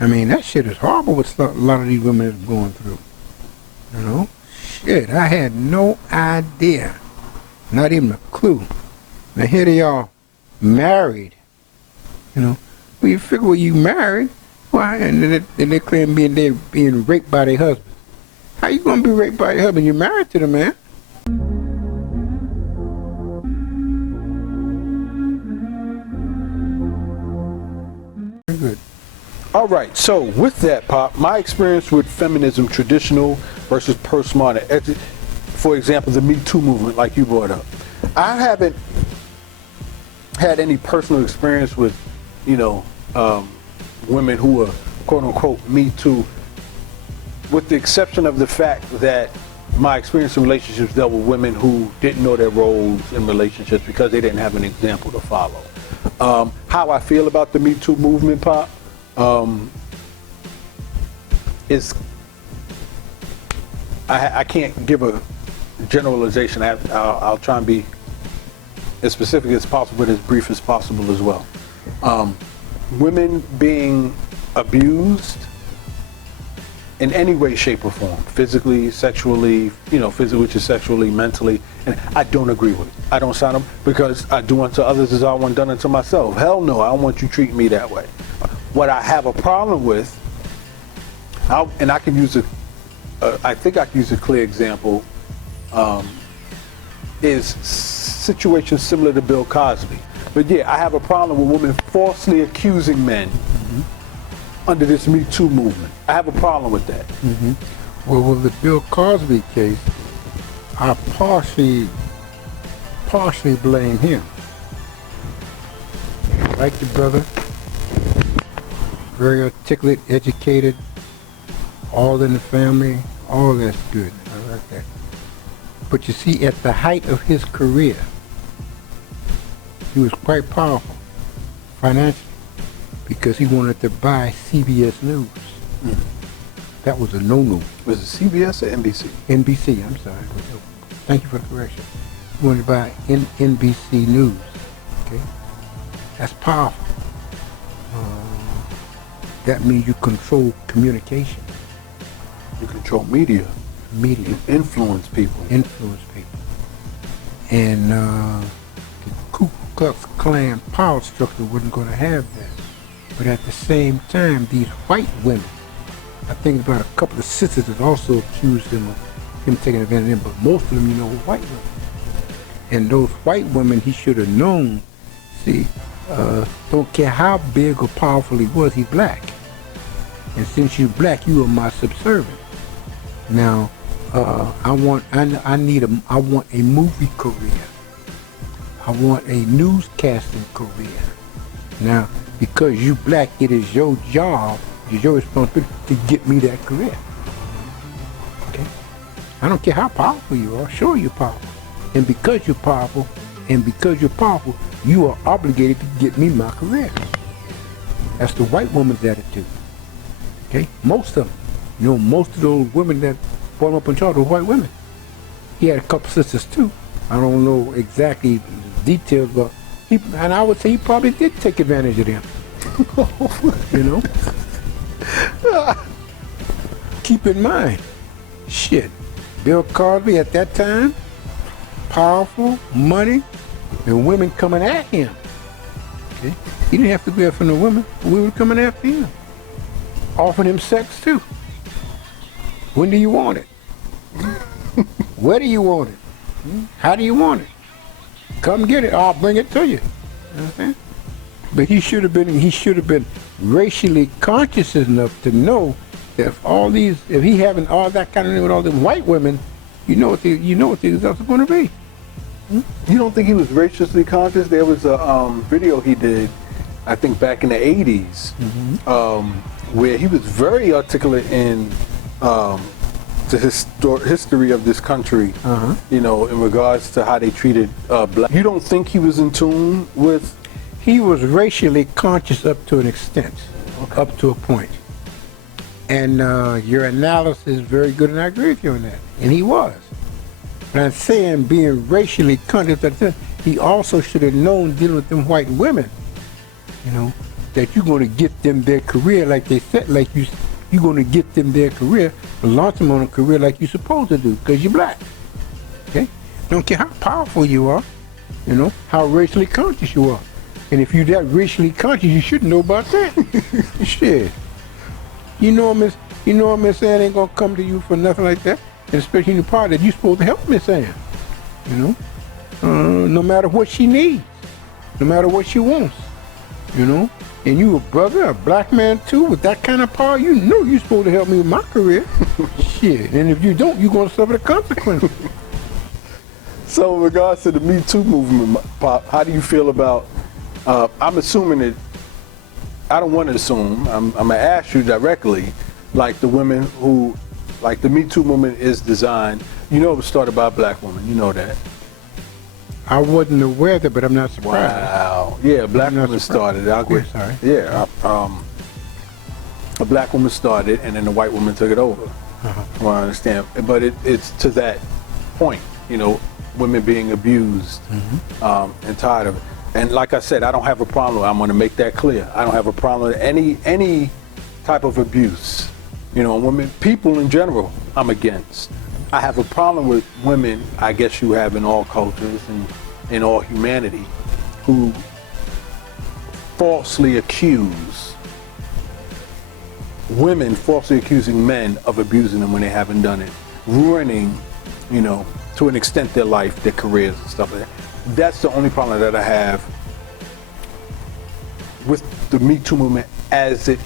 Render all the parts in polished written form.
I mean, that shit is horrible what a lot of these women are going through. You know? Shit, I had no idea. Not even a clue. Now here they are, married. You know? Well, you figure when you married, why? And they claim being raped by their husband. How you gonna be raped by your husband? You're married to the man. Good. All right, so with that, Pop, my experience with feminism, traditional versus postmodern, for example, the Me Too movement, like you brought up, I haven't had any personal experience with, women who are quote-unquote Me Too, with the exception of the fact that my experience in relationships dealt with women who didn't know their roles in relationships because they didn't have an example to follow. How I feel about the Me Too movement, Pop, is I can't give a generalization. I'll try and be as specific as possible, but as brief as possible as well. Women being abused in any way, shape, or form, physically, sexually, which is sexually, mentally, and I don't agree with it. I don't sign up because I do unto others as I want done unto myself. Hell no, I don't want you treating me that way. What I have a problem with, and I can use I think I can use a clear example, is situations similar to Bill Cosby. But yeah, I have a problem with women falsely accusing men under this Me Too movement. I have a problem with that. Well, with the Bill Cosby case, I partially blame him. Like the brother, very articulate, educated, all in the family, all that's good. I like that. But you see, at the height of his career, he was quite powerful financially because he wanted to buy CBS News. That was a no-no. Was it CBS or NBC? NBC, I'm sorry. Thank you for the correction. He wanted to buy NBC News. Okay? That's powerful. That means you control communication. You control media. Media. You influence people. Influence people. And the Ku Klux Klan power structure wasn't going to have that. But at the same time, these white women, I think about a couple of sisters that also accused him of him taking advantage of them, but most of them, were white women. And those white women, he should have known, see, don't care how big or powerful he was, he's black. And since you're black, you are my subservient. Now, I want a movie career. I want a newscasting career. Now, because you black, it is your job, it's your responsibility to get me that career. Okay? I don't care how powerful you are, sure you're powerful. And because you're powerful, you are obligated to get me my career. That's the white woman's attitude. Okay? Most of them. Most of those women that brought him up in charge were white women. He had a couple sisters too. I don't know exactly the details, but I would say he probably did take advantage of them. Keep in mind, shit, Bill Cosby at that time, powerful, money, and women coming at him. Okay? He didn't have to go after no women. Women were coming after him. Offering him sex too. When do you want it? Where do you want it? How do you want it? Come get it. I'll bring it to you. Understand? But he should have been racially conscious enough to know that if he having all that kind of thing with all them white women, you know what the results are going to be. You don't think he was racially conscious? There was a video he did, I think back in the 80s, where he was very articulate in the history of this country, in regards to how they treated black. You don't think he was in tune with? He was racially conscious up to an extent, up to a point. And your analysis is very good, and I agree with you on that. And he was. But I'm saying being racially conscious, he also should have known dealing with them white women, that you're going to get them their career like they said, like you're going to get them their career, launch them on a career like you're supposed to do, because you're black. Okay? Don't care how powerful you are, you know, how racially conscious you are. And if you're that racially conscious, you should know about that. Shit. You know Miss Ann ain't gonna come to you for nothing like that. And especially in the part that you're supposed to help Miss Ann. You know? No matter what she needs. No matter what she wants. You know? And you a brother, a black man too, with that kind of power, you know you're supposed to help me with my career. Shit. And if you don't, you're gonna suffer the consequences. So in regards to the Me Too movement, Pop, how do you feel about, I'm assuming that, I don't want to assume, I'm going to ask you directly, like the women who, like the Me Too movement is designed, you know it was started by a black woman, you know that. I wasn't aware of that, but I'm not surprised. Wow. Yeah, a black woman started it. Sorry. Yeah, a black woman started and then the white woman took it over. Well, I understand. But it's to that point, you know, women being abused and tired of it. And like I said, I don't have a problem. I'm going to make that clear. I don't have a problem with any type of abuse. You know, women, people in general, I'm against. I have a problem with women, I guess you have in all cultures and in all humanity, who falsely accuse women, falsely accusing men of abusing them when they haven't done it, ruining, you know, to an extent their life, their careers and stuff like that. That's the only problem that I have with the Me Too movement as it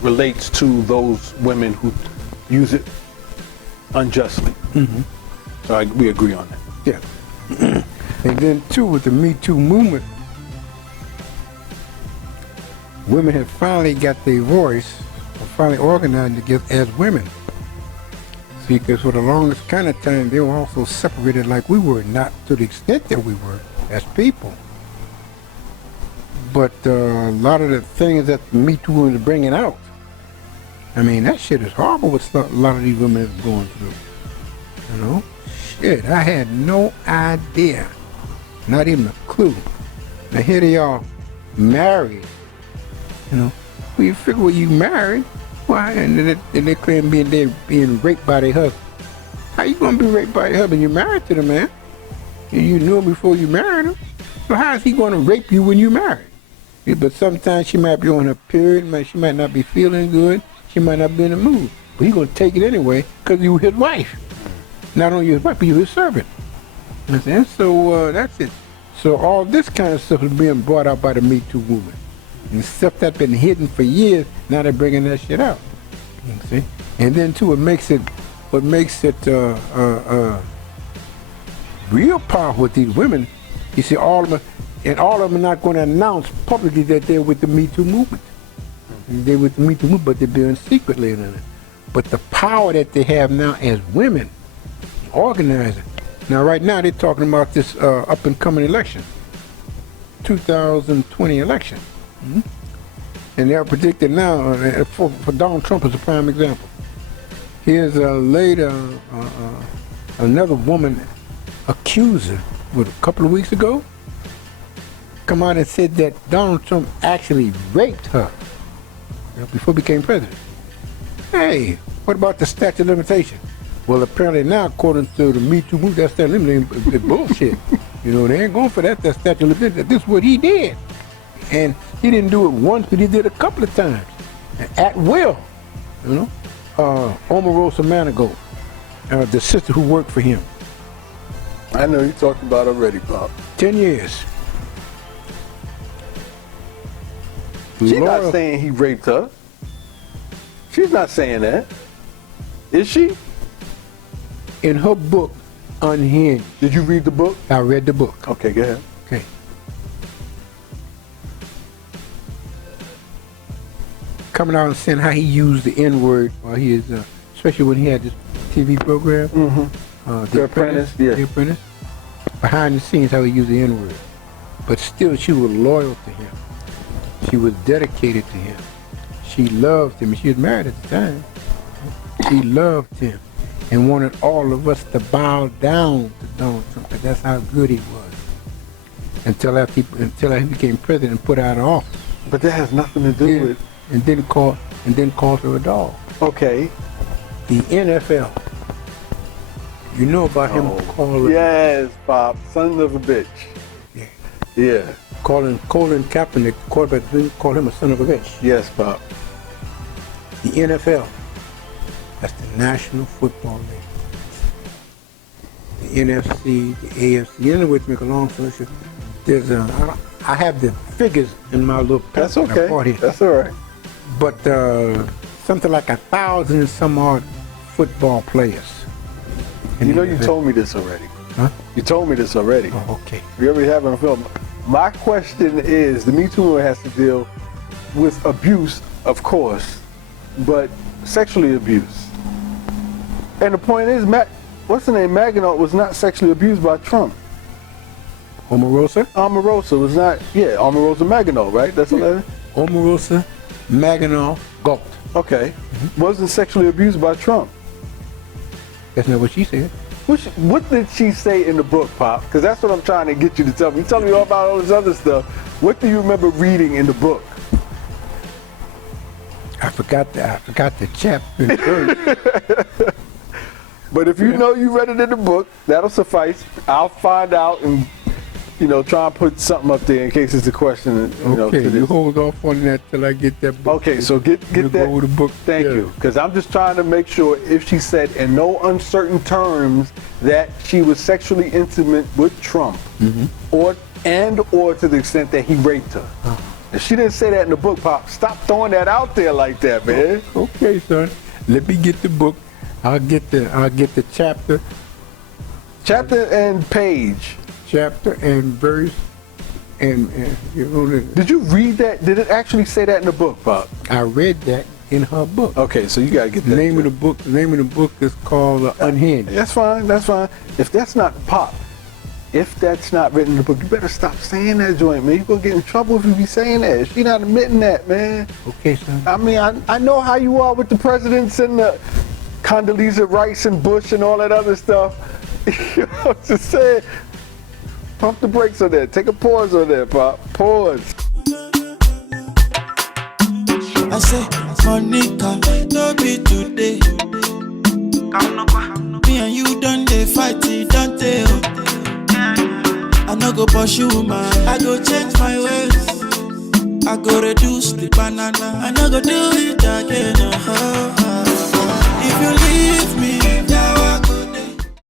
relates to those women who use it unjustly. So we agree on that. Yeah. And then too, with the Me Too movement, women have finally got their voice, or finally organized together as women. See, because for the longest kind of time, they were also separated like we were, not to the extent that we were as people. But a lot of the things that the Me Too women are bringing out, I mean, that shit is horrible what a lot of these women are going through. You know? Shit, I had no idea. Not even a clue. Now here they are married. You know? Well, you figure when you married, why? And they claim being raped by their husband. How you gonna be raped by your husband? You're married to the man. You knew him before you married him. So how is he gonna rape you when you married? Yeah, but sometimes she might be on her period, she might not be feeling good, she might not be in the mood. But he's gonna take it anyway because you were his wife. Not only his wife, but you his servant. And so that's it. So all this kind of stuff is being brought out by the Me Too movement. And stuff that's been hidden for years, now they're bringing that shit out. You see? And then too, what makes it real powerful with these women, you see, all of them are not going to announce publicly that they're with the Me Too movement. They're with the Me Too movement, but they're doing secretly in it. But the power that they have now as women, organizing. Now, right now, they're talking about this up-and-coming election, 2020 election. And they're predicting now, for Donald Trump as a prime example. Here's another woman accuser, a couple of weeks ago, come out and said that Donald Trump actually raped her before he became president. Hey, what about the statute of limitation? Well, apparently now, according to the Me Too movement, that statute of limitation is bullshit. You know, they ain't going for that statute of limitation. This is what he did. And he didn't do it once, but he did it a couple of times. At will, you know. Omarosa Manigault, the sister who worked for him. I know you talked about already, Bob. 10 years. She's not saying he raped her. She's not saying that. Is she? In her book, Unhinged. Did you read the book? I read the book. Okay, go ahead. Okay. Coming out and saying how he used the N-word while he is, especially when he had this TV program. The Apprentice, yeah. The Apprentice. Behind the scenes, how he used the N-word. But still, she was loyal to him. She was dedicated to him. She loved him. She was married at the time. She loved him and wanted all of us to bow down to Donald Trump, because that's how good he was. Until after he became president and put out of office. But that has nothing to do with. And then called her a dog. Okay. The NFL. You know about him calling. Yes, Pop. Son of a bitch. Yeah. Yeah. Calling Colin Kaepernick, the quarterback, didn't call him a son of a bitch. Yes, Pop. The NFL. That's the National Football League. The NFC, the AFC. You know, to make a long story short, there's I have the figures in my little paper. That's okay. That's all right. But something like 1,000 and some odd football players. You know, you told me this already. Huh? You told me this already. Oh, okay. We already have it on film. My question is, the Me Too movement has to deal with abuse, of course, but sexually abused. And the point is, what's the name? Maginot was not sexually abused by Trump. Omarosa? Omarosa was not, Omarosa Maginot, right? That's what that is? Omarosa Maginot Galt. Okay. Wasn't sexually abused by Trump. That's not what she said. What did she say in the book, Pop? Because that's what I'm trying to get you to tell me. You tell me all about all this other stuff. What do you remember reading in the book? I forgot the chapter and verse. But if you know you read it in the book, that'll suffice. I'll find out and try and put something up there in case it's a question. Okay, you hold off on that till I get that book. Okay, so get that. Go with the book. Thank you, because I'm just trying to make sure if she said in no uncertain terms that she was sexually intimate with Trump, or to the extent that he raped her. If she didn't say that in the book, Pop, stop throwing that out there like that, man. Okay, son. Let me get the book. I'll get the chapter. Chapter and page. Chapter and verse, and Did you read that? Did it actually say that in the book, Pop? I read that in her book. Okay, so you gotta get that. The name of the book is called Unhinged. That's fine. That's fine. If that's not Pop, if that's not written in the book, you better stop saying that joint, man. You're gonna get in trouble if you be saying that. She not admitting that, man. Okay, son. I mean, I know how you are with the presidents and the Condoleezza Rice and Bush and all that other stuff. You know what I'm just saying? Pump the brakes on that. Take a pause on that, Pop. Pause. I say, Monica, no be today. Me and you done they fight, don't they? I no go pursue, man. I go change my ways. I go reduce the banana. I no go do it again. If you leave me,